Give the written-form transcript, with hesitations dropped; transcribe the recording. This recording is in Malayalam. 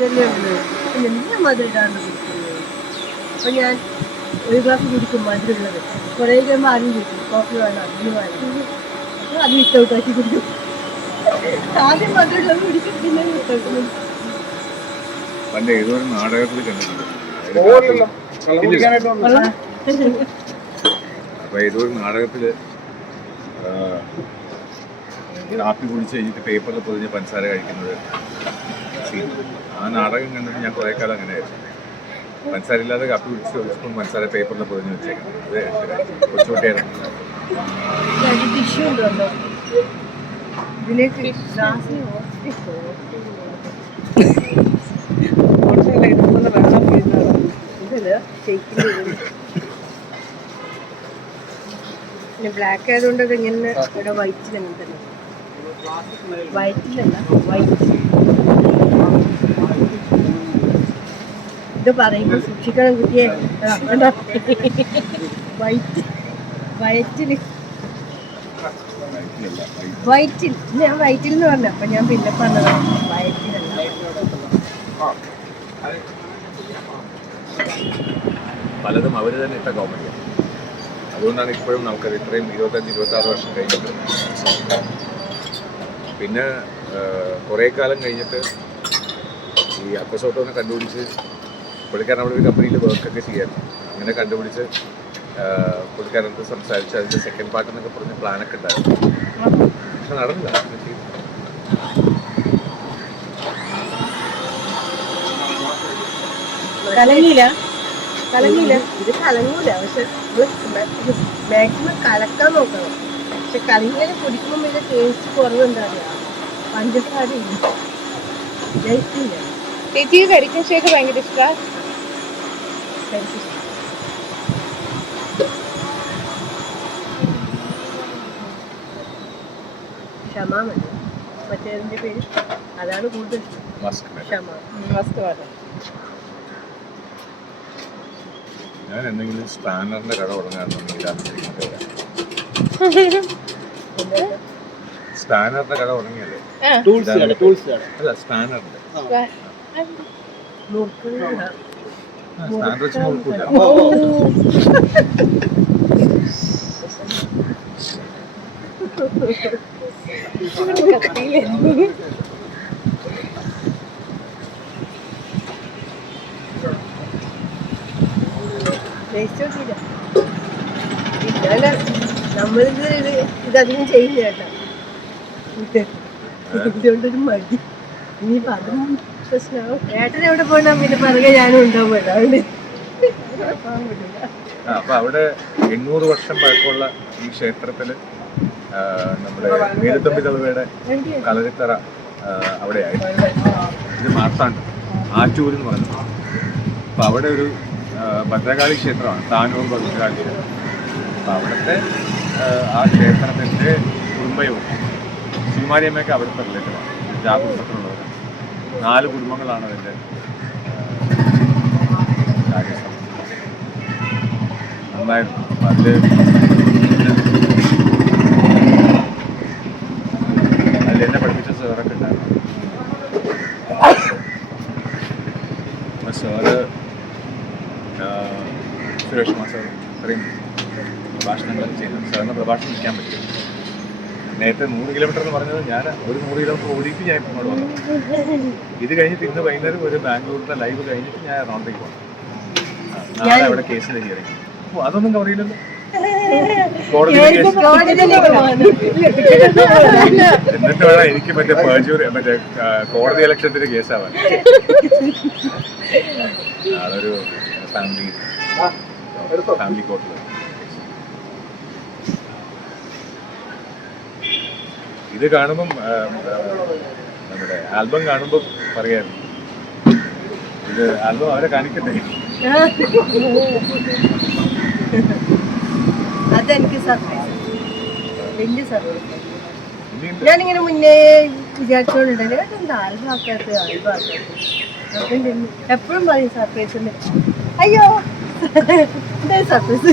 ഇതല്ലേ ഉള്ളൂ. പിന്നെ മധുരം ഇടാണ്ട് കുടിക്കുന്നത്. അപ്പൊ ഞാൻ ഒരു ഗ്ലാസ് കുടിക്കും മധുരമുള്ളത്. കുറേ കഴിയുമ്പോൾ ആരും കുടിക്കും കോഫി വേണം അതിന് വേണം. അപ്പോൾ അത് വിത്തൗട്ടാക്കി കുടിക്കും. ആദ്യം മധുരമുള്ളത് കുടിക്കും, പിന്നെ വിത്തൗട്ട്. പണ്ട് ഏതോ ഒരു നാടകത്തിൽ കണ്ടിട്ടുണ്ട്. അപ്പൊ ഏതോ ഒരു നാടകത്തില് കാപ്പി കുടിച്ച് കഴിഞ്ഞിട്ട് പേപ്പറിൽ പൊതിഞ്ഞ് പഞ്ചസാര കഴിക്കുന്നത് സീൻ. ആ നാടകം കണ്ടിട്ട് ഞാൻ കുറെ കാലം അങ്ങനെയായിരുന്നു. പഞ്ചസാര ഇല്ലാതെ കാപ്പി കുടിച്ച് ഒരു സ്പൂൺ പഞ്ചസാര പേപ്പറിൽ പൊതിഞ്ഞ് വെച്ചേക്കുന്നത്. അത് കൊച്ചുകുട്ടിയായിരുന്നു. പിന്നെ ബ്ലാക്ക് ആയതുകൊണ്ട് അത് ഇങ്ങനെ ഇവിടെ വൈറ്റിൽ അങ്ങനെ തന്നെ. വൈറ്റിലല്ല, വൈറ്റ്. ഇത് പറയുമ്പോ സൂക്ഷിക്കണം കുട്ടിയെ. വൈറ്റ്, വയറ്റിൽ, വൈറ്റിൽ. ഞാൻ വൈറ്റിൽ എന്ന് പറഞ്ഞു. അപ്പൊ ഞാൻ പിന്നെ പറഞ്ഞതാണ് വയറ്റിലല്ല. പലതും അവര് തന്നെ ഇട്ട കോമഡിയാണ്. അതുകൊണ്ടാണ് ഇപ്പോഴും നമുക്കത് ഇത്രയും 25-26 വർഷം കഴിഞ്ഞിട്ട്. പിന്നെ കുറേ കാലം കഴിഞ്ഞിട്ട് ഈ അക്കസോട്ടോനെ കണ്ടുപിടിച്ച് പുള്ളിക്കാരൻ അവിടെ ഒരു കമ്പനിയിൽ വർക്കൊക്കെ ചെയ്യായിരുന്നു. അങ്ങനെ കണ്ടുപിടിച്ച് പുള്ളിക്കാരനത്ത് സംസാരിച്ച് അതിൻ്റെ സെക്കൻഡ് പാർട്ട് എന്നൊക്കെ പറഞ്ഞ് പ്ലാനൊക്കെ ഉണ്ടായിരുന്നു. പക്ഷെ നടന്നില്ല. കലങ്ങിയില്ല, കലങ്ങിയില്ല. ഇത് കലങ്ങൂല. പക്ഷെ മാക്സിമം കലക്കാൻ നോക്കണം. പക്ഷെ കലങ്ങിയാലും കുടിക്കുമ്പോൾ ഇതിന്റെ ടേസ്റ്റ് കുറവുണ്ടാവില്ല. പഞ്ചസാര ഇല്ല. ചേച്ചിക്ക് കരിക്കും ഷേക്ക് ഭയങ്കര ഇഷ്ടമാണ്. ഷമാമല്ല, മറ്റേതിന്റെ പേര് അതാണ് കൂടുതൽ ഷമാ. Musk water. ഞാൻ എന്തെങ്കിലും സ്പാനറിന്റെ കട തുടങ്ങാറുണ്ടെങ്കിൽ സ്പാനറിന്റെ കട തുടങ്ങിയല്ലേ? അല്ല, സ്പാനറിന്റെ സ്പാനർ വെച്ച് നോക്കൂല. നമ്മളിത് ഇതധികം ചെയ്യില്ല കേട്ടോ. ഇതുകൊണ്ടൊരു മടി. ഇനിയിപ്പോ അതും പ്രശ്നമാവും. ഏട്ടൻ എവിടെ പോയിട്ടാ പിന്നെ പറയുക ഞാനും ഉണ്ടാവുമല്ലോ. അതുകൊണ്ട് അപ്പൊ അവിടെ 800 വർഷം പഴക്കമുള്ള ഈ ക്ഷേത്രത്തില് നമ്മുടെ നീലത്തമ്പി തളവയുടെ കളരിത്തറ അവിടെയായിരുന്നു. ഇത് മാർത്താണ്ട് ആറ്റൂർ എന്ന് പറയുന്നത്. അപ്പൊ അവിടെ ഒരു ഭദ്രകാളി ക്ഷേത്രമാണ്, താനൂർ ഭദ്രകാളി ക്ഷേത്രം. അപ്പൊ അവിടുത്തെ ആ ക്ഷേത്രത്തിന്റെ കുടുംബവും ശ്രീമാരിയമ്മയൊക്കെ അവിടുത്തെ റിലേറ്റീവാണ്. ആ കുടുംബത്തിലുള്ളവർ 4 കുടുംബങ്ങളാണ് അതിന്റെ കാര്യസ്ഥം. നന്നായിരുന്നു. അപ്പം അതിൽ എന്നെ പഠിപ്പിച്ച സാറൊക്കെ ഉണ്ടായിരുന്നു. അപ്പം സാറ് സുരേഷ് മാസ്റ്റർ ഇത്രയും പ്രഭാഷണങ്ങൾ ചെയ്യുന്നു. സാറിന് പ്രഭാഷണം നിൽക്കാൻ പറ്റും. നേരത്തെ 100 കിലോമീറ്റർ എന്ന് പറഞ്ഞത് ഞാൻ ഒരു 100 കിലോമീറ്റർ ഓടിയിട്ട് ഞാൻ ഇപ്പം ഇങ്ങോട്ട് വന്നു. ഇത് കഴിഞ്ഞിട്ട് ഇന്ന് വൈകുന്നേരം ഒരു ബാംഗ്ലൂരിലെ ലൈവ് കഴിഞ്ഞിട്ട് ഞാൻ എറണാകുളത്തേക്ക് പോകണം. നാളെ അവിടെ കേസിൽ ഹിയറിംഗ്. അപ്പോൾ അതൊന്നും കവറിയില്ലല്ലോ. എന്നിട്ട് വേണം എനിക്ക് മറ്റേ പെർജൂറി മറ്റേ കോടതി ഇലക്ഷന്റെ കേസാവാൻ. അതൊരു ഫാമിലി കോർട്ടിൽ. ഇത് കാണുമ്പം നമ്മുടെ ആൽബം കാണുമ്പോൾ പറയായിരുന്നു, ഇത് ആൽബം അവരെ കാണിക്കട്ടെ. അതെനിക്ക് സർപ്രൈസ്, വലിയ സർപ്രൈസ്. ഞാനിങ്ങനെ മുന്നേ വിചാരിച്ചോണ്ടില്ലേ എന്താ ആൽബാക്കാത്ത ഹസ്ബൻഡ് എപ്പോഴും പറയും സർപ്രൈസ് ഉണ്ട്. അയ്യോ സർപ്രൈസ്